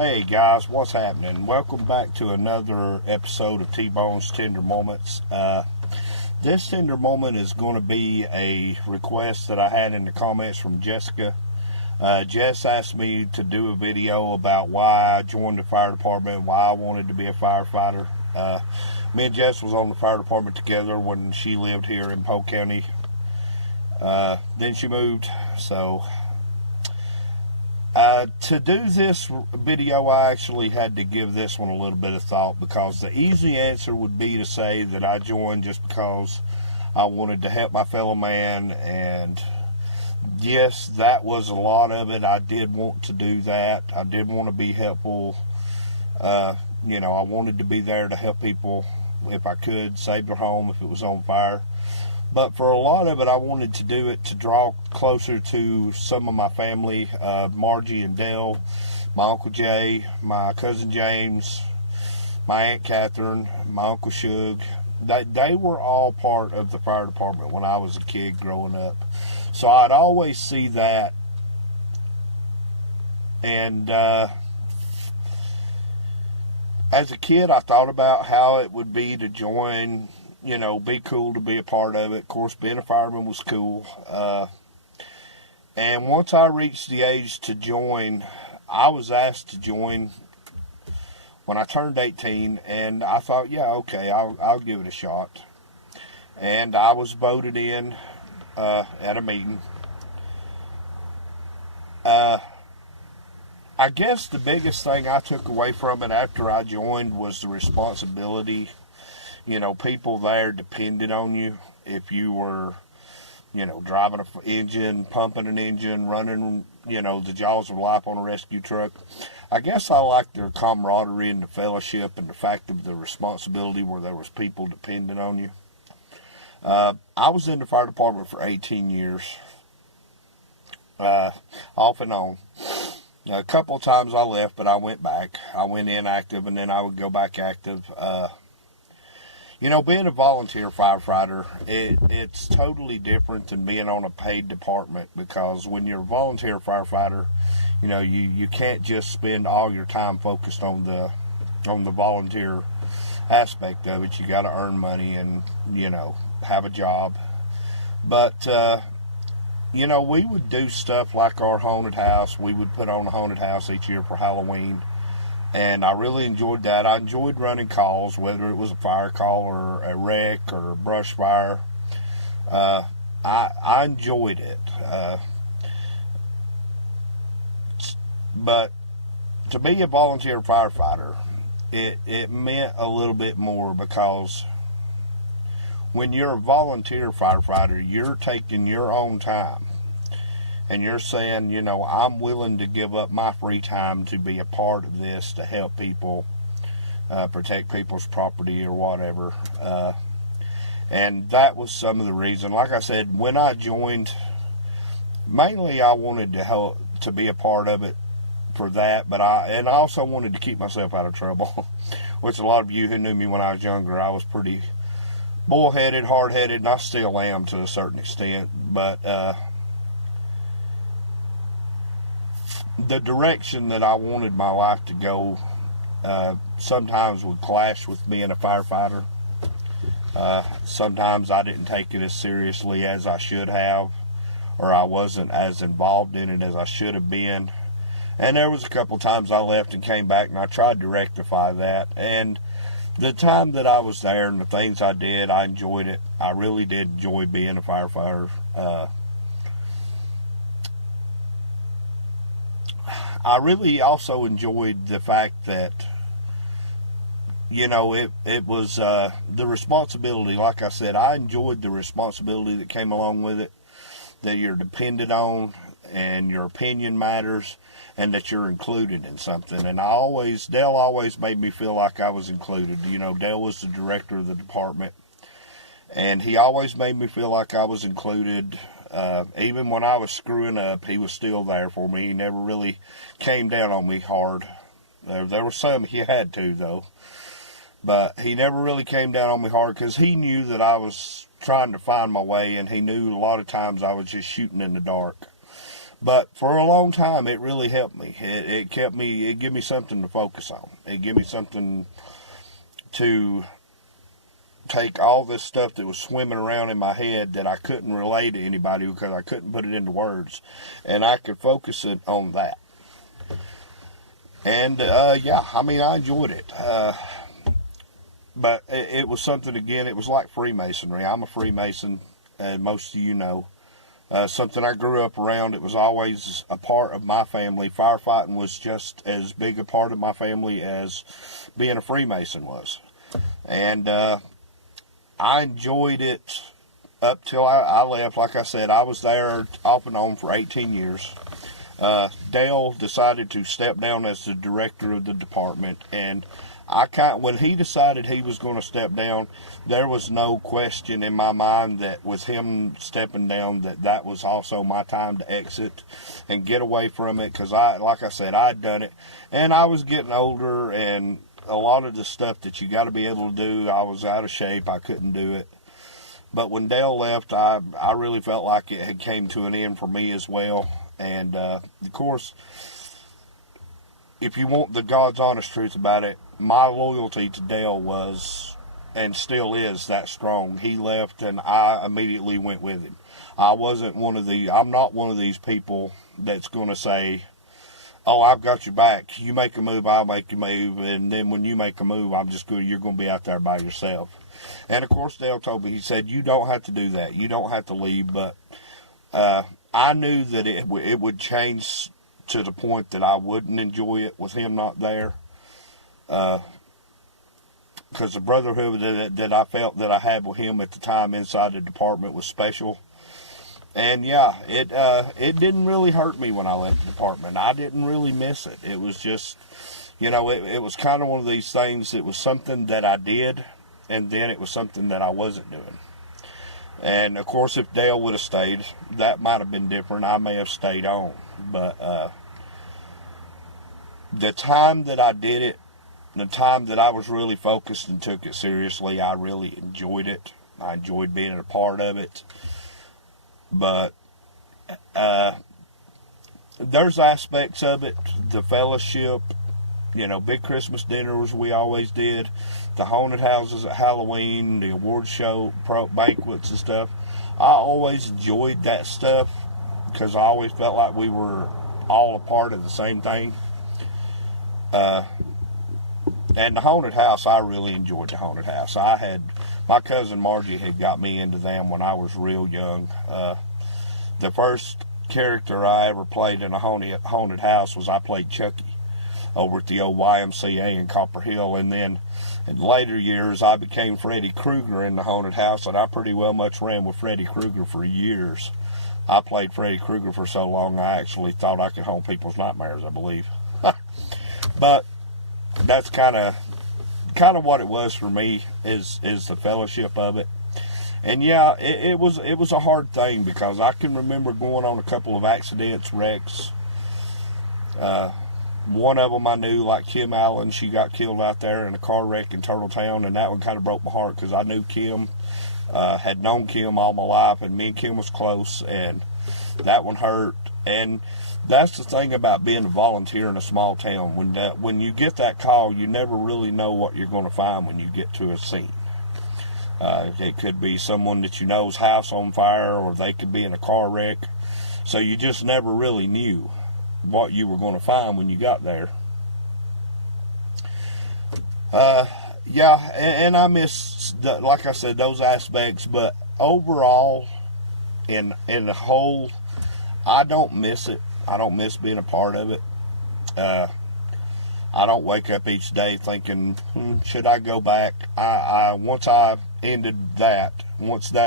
Hey guys, what's happening? Welcome back to another episode of T-Bone's Tender Moments. This tender moment is going to be a request that I had in the comments from Jessica. Jess asked me to do a video about why I joined the fire department, why I wanted to be a firefighter. Me and Jess was on the fire department together when she lived here in Polk County. Then she moved, so to do this video, I actually had to give this one a little bit of thought, because the easy answer would be to say that I joined just because I wanted to help my fellow man, and yes, that was a lot of it. I did want to do that. I did want to be helpful. I wanted to be there to help people if I could, save their home if it was on fire. But for a lot of it, I wanted to do it to draw closer to some of my family, Margie and Dale, my Uncle Jay, my cousin James, my Aunt Catherine, my Uncle Shug. They were all part of the fire department when I was a kid growing up. So I'd always see that. And as a kid, I thought about how it would be to join, be cool to be a part of it. Of course, being a fireman was cool. And once I reached the age to join, I was asked to join when I turned 18, and I thought, yeah, okay, I'll give it a shot. And I was voted in at a meeting. I guess the biggest thing I took away from it after I joined was the responsibility. People there depended on you. If you were, driving an engine, pumping an engine, running, the jaws of life on a rescue truck. I guess I liked their camaraderie and the fellowship and the fact of the responsibility where there was people depending on you. I was in the fire department for 18 years, off and on. A couple of times I left, but I went back. I went inactive, and then I would go back active. Being a volunteer firefighter, it's totally different than being on a paid department, because when you're a volunteer firefighter, you can't just spend all your time focused on the volunteer aspect of it. You got to earn money and, have a job. But, we would do stuff like our haunted house. We would put on a haunted house each year for Halloween. And I really enjoyed that. I enjoyed running calls, whether it was a fire call or a wreck or a brush fire. I enjoyed it. But to be a volunteer firefighter, it meant a little bit more, because when you're a volunteer firefighter, you're taking your own time. And you're saying, I'm willing to give up my free time to be a part of this, to help people, protect people's property or whatever. And that was some of the reason. Like I said, when I joined, mainly I wanted to help, to be a part of it for that. But I also wanted to keep myself out of trouble, which a lot of you who knew me when I was younger, I was pretty bullheaded, hard-headed, and I still am to a certain extent. But the direction that I wanted my life to go sometimes would clash with being a firefighter. Sometimes I didn't take it as seriously as I should have, or I wasn't as involved in it as I should have been. And there was a couple times I left and came back, and I tried to rectify that. And the time that I was there and the things I did, I enjoyed it. I really did enjoy being a firefighter. I really also enjoyed the fact that, it was the responsibility. Like I said, I enjoyed the responsibility that came along with it, that you're dependent on and your opinion matters, and that you're included in something. And Dale always made me feel like I was included. Dale was the director of the department, and he always made me feel like I was included. Even when I was screwing up, he was still there for me. He never really came down on me hard. There were some he had to, though. But he never really came down on me hard, because he knew that I was trying to find my way, and he knew a lot of times I was just shooting in the dark. But for a long time, it really helped me. It kept me, it gave me something to focus on. It gave me something to take all this stuff that was swimming around in my head that I couldn't relate to anybody because I couldn't put it into words, and I could focus it on that. And yeah, I mean, I enjoyed it. But it was something, again, it was like Freemasonry. I'm a Freemason, and most of you know. Something I grew up around. It was always a part of my family. Firefighting was just as big a part of my family as being a Freemason was. And I enjoyed it up till I left. Like I said, I was there off and on for 18 years. Dale decided to step down as the director of the department, and when he decided he was going to step down, there was no question in my mind that with him stepping down, that was also my time to exit and get away from it, because like I said, I'd done it, and I was getting older, and a lot of the stuff that you got to be able to do, I was out of shape. I couldn't do it. But when Dale left, I really felt like it had came to an end for me as well. And of course, if you want the God's honest truth about it, my loyalty to Dale was, and still is, that strong. He left, and I immediately went with him. I'm not one of these people that's going to say, oh, I've got your back. You make a move, I'll make a move, and then when you make a move, you're going to be out there by yourself. And of course, Dale told me, he said, you don't have to do that. You don't have to leave, but I knew that it would change to the point that I wouldn't enjoy it with him not there. Because the brotherhood that I felt that I had with him at the time inside the department was special. And yeah, it didn't really hurt me when I left the department. I didn't really miss it. It was just, it was kind of one of these things. It was something that I did, and then it was something that I wasn't doing. And of course, if Dale would have stayed, that might have been different. I may have stayed on. But the time that I did it, the time that I was really focused and took it seriously, I really enjoyed it. I enjoyed being a part of it. But there's aspects of it, the fellowship, big Christmas dinners we always did, the haunted houses at Halloween, the award show, banquets and stuff. I always enjoyed that stuff because I always felt like we were all a part of the same thing. And the haunted house, I really enjoyed the haunted house. My cousin Margie had got me into them when I was real young. The first character I ever played in a haunted house was I played Chucky over at the old YMCA in Copper Hill. And then in later years, I became Freddy Krueger in the haunted house, and I pretty well much ran with Freddy Krueger for years. I played Freddy Krueger for so long, I actually thought I could haunt people's nightmares, I believe. But that's kind of what it was for me, is the fellowship of it. And yeah, it was a hard thing because I can remember going on a couple of accidents, wrecks. One of them I knew, like Kim Allen, she got killed out there in a car wreck in Turtletown, and that one kind of broke my heart because I knew Kim, had known Kim all my life, and me and Kim was close, and that one hurt. And that's the thing about being a volunteer in a small town. When you get that call, you never really know what you're going to find when you get to a scene. It could be someone that you know's house on fire, or they could be in a car wreck. So you just never really knew what you were going to find when you got there. Yeah, and I miss, like I said, those aspects. But overall, in the whole, I don't miss it. I don't miss being a part of it. I don't wake up each day thinking, should I go back? Once that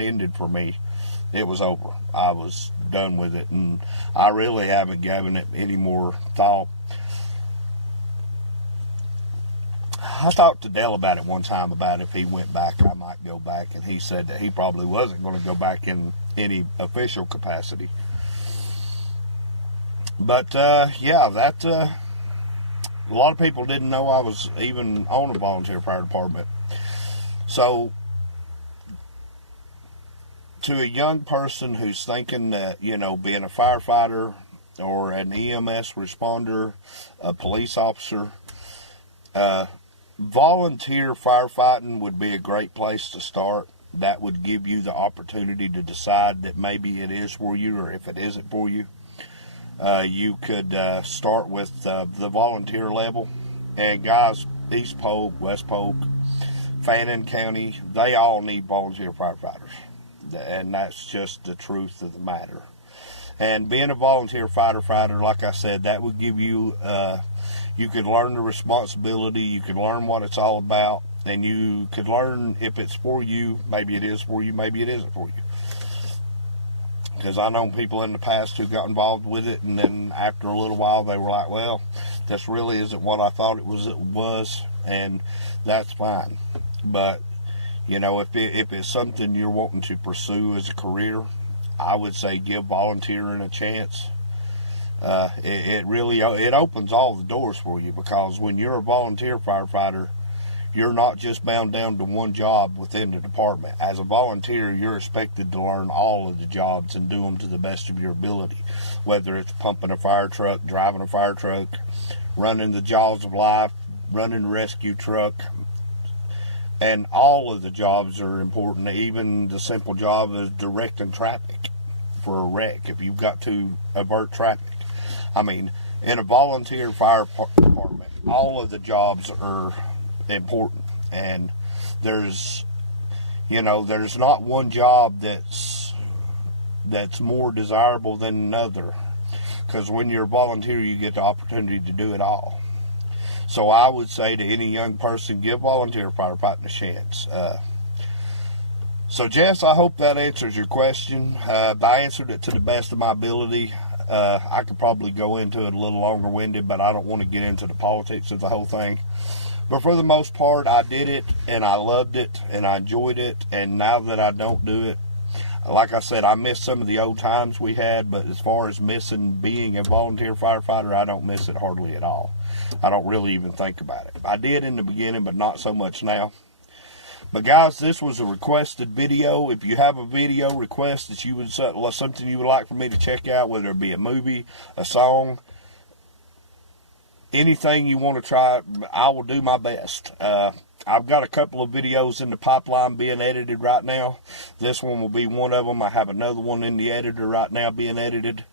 ended for me, it was over. I was done with it, and I really haven't given it any more thought. I talked to Dale about it one time, about if he went back, I might go back, and he said that he probably wasn't going to go back in any official capacity. But yeah, a lot of people didn't know I was even on a volunteer fire department. So to a young person who's thinking that, being a firefighter or an EMS responder, a police officer, volunteer firefighting would be a great place to start. That would give you the opportunity to decide that maybe it is for you, or if it isn't for you. You could start with the volunteer level. And guys, East Polk, West Polk, Fannin County, they all need volunteer firefighters. And that's just the truth of the matter. And being a volunteer firefighter, like I said, that would give you, you could learn the responsibility, you could learn what it's all about, and you could learn if it's for you. Maybe it is for you, maybe it isn't for you. Because I know people in the past who got involved with it, and then after a little while they were like, well, this really isn't what I thought it was, and that's fine. But, you know, if it's something you're wanting to pursue as a career, I would say give volunteering a chance. It really opens all the doors for you, because when you're a volunteer firefighter, you're not just bound down to one job within the department. As a volunteer, you're expected to learn all of the jobs and do them to the best of your ability, whether it's pumping a fire truck, driving a fire truck, running the jaws of life, running a rescue truck. And all of the jobs are important, even the simple job of directing traffic for a wreck, if you've got to avert traffic. I mean, in a volunteer fire department, all of the jobs are important, and there's not one job that's more desirable than another, because when you're a volunteer, you get the opportunity to do it all. So I would say to any young person, give volunteer firefighting a chance. So Jess, I hope that answers your question. I answered it to the best of my ability. I could probably go into it a little longer winded, but I don't want to get into the politics of the whole thing. But for the most part, I did it, and I loved it, and I enjoyed it. And now that I don't do it, like I said, I miss some of the old times we had, but as far as missing being a volunteer firefighter, I don't miss it hardly at all. I don't really even think about it. I did in the beginning, but not so much now. But guys, this was a requested video. If you have a video request that you would, something you would like for me to check out, whether it be a movie, a song, anything you want to try, I will do my best. I've got a couple of videos in the pipeline being edited right now. This one will be one of them. I have another one in the editor right now being edited.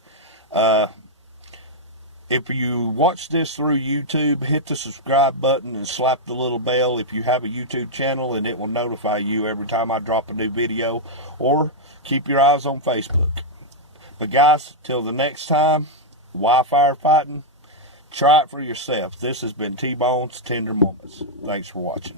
If you watch this through YouTube, hit the subscribe button and slap the little bell if you have a YouTube channel, and it will notify you every time I drop a new video, or keep your eyes on Facebook. But guys, till the next time, why firefighting? Try it for yourself. This has been T-Bone's Tender Moments. Thanks for watching.